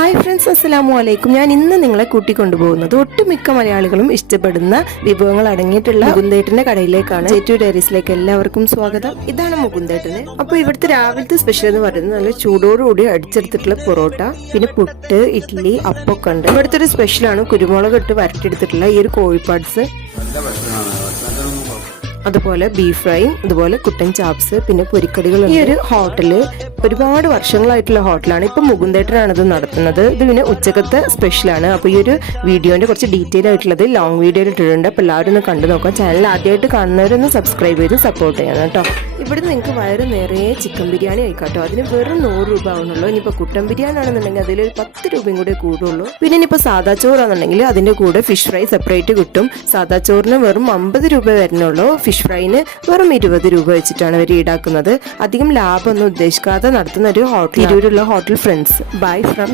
Hi friends, അസ്സലാമു അലൈക്കും. ഞാൻ ഇന്ന് നിങ്ങളെ കൂട്ടിക്കൊണ്ടുപോകുന്നത് ഒട്ടുമിക്ക മലയാളികളും ഇഷ്ടപ്പെടുന്ന വിഭവങ്ങൾ അടങ്ങിയിട്ടുള്ള മുകുന്ദേട്ടന്റെ കടയിലേക്കാണ്. ജെറ്റു ഡയറീസിലേക്ക് എല്ലാവർക്കും സ്വാഗതം. ഇതാണ് മുകുന്ദേട്ടന്. അപ്പോൾ ഇവിടുത്തെ രാവിലത്തെ സ്പെഷ്യൽ എന്ന് പറയുന്നത് നല്ല ചൂടോടുകൂടി അടിച്ചെടുത്തിട്ടുള്ള പൊറോട്ട, പിന്നെ പുട്ട്, ഇഡ്ഡലി, അപ്പൊക്കെ ഉണ്ട്. ഇവിടുത്തെ ഒരു സ്പെഷ്യലാണ് കുരുമുളക് ഇട്ട് വരട്ടിയെടുത്തിട്ടുള്ള ഈ ഒരു കോഴിപ്പാട്സ്, അതുപോലെ ബീഫ് ഫ്രൈ, അതുപോലെ കുട്ടൻ ചാപ്സ്, പിന്നെ പൊരിക്കടികൾ. ഈ ഒരു ഹോട്ടല് ഒരുപാട് വർഷങ്ങളായിട്ടുള്ള ഹോട്ടലാണ്. ഇപ്പൊ മുകുന്ദേട്ടനാണ് ഇത് നടത്തുന്നത്. ഇത് പിന്നെ ഉച്ചക്കത്തെ സ്പെഷ്യലാണ്. അപ്പൊ ഈ ഒരു വീഡിയോന്റെ കുറച്ച് ഡീറ്റെയിൽ ആയിട്ടുള്ളത് ലോങ് വീഡിയോയിൽ ഇട്ടിട്ടുണ്ട്. അപ്പൊ എല്ലാവരും ഒന്ന് കണ്ടു നോക്കാം. ചാനൽ ആദ്യമായിട്ട് കാണുന്നവരൊന്ന് സബ്സ്ക്രൈബ് ചെയ്ത് സപ്പോർട്ട് ചെയ്യണം കേട്ടോ. ഇവിടെ നിങ്ങൾക്ക് വയറ് നിറയെ ചിക്കൻ ബിരിയാണി കഴിക്കാട്ടോ. അതിന് വെറും 100 രൂപ ആവുന്നുള്ളൂ. ഇനിയിപ്പോൾ കുട്ടൻ ബിരിയാണി ആണെന്നുണ്ടെങ്കിൽ അതിലൊരു 10 രൂപയും കൂടെ കൂടുള്ളൂ. പിന്നെ ഇനിയിപ്പോൾ സാദാ ചോറാണെന്നുണ്ടെങ്കിൽ അതിന്റെ കൂടെ ഫിഷ് ഫ്രൈ സെപ്പറേറ്റ് കിട്ടും. സാദാ ചോറിന് വെറും 50 രൂപ വരുന്നുള്ളൂ. ഫിഷ് ഫ്രൈന് വെറും 20 രൂപ വെച്ചിട്ടാണ് അവർ ഈടാക്കുന്നത്. അധികം ലാഭമൊന്നും ഉദ്ദേശിക്കാതെ നടത്തുന്ന ഒരു ഹോട്ടൽ, തിരൂരുള്ള ഹോട്ടൽ ഫ്രണ്ട്സ്. By from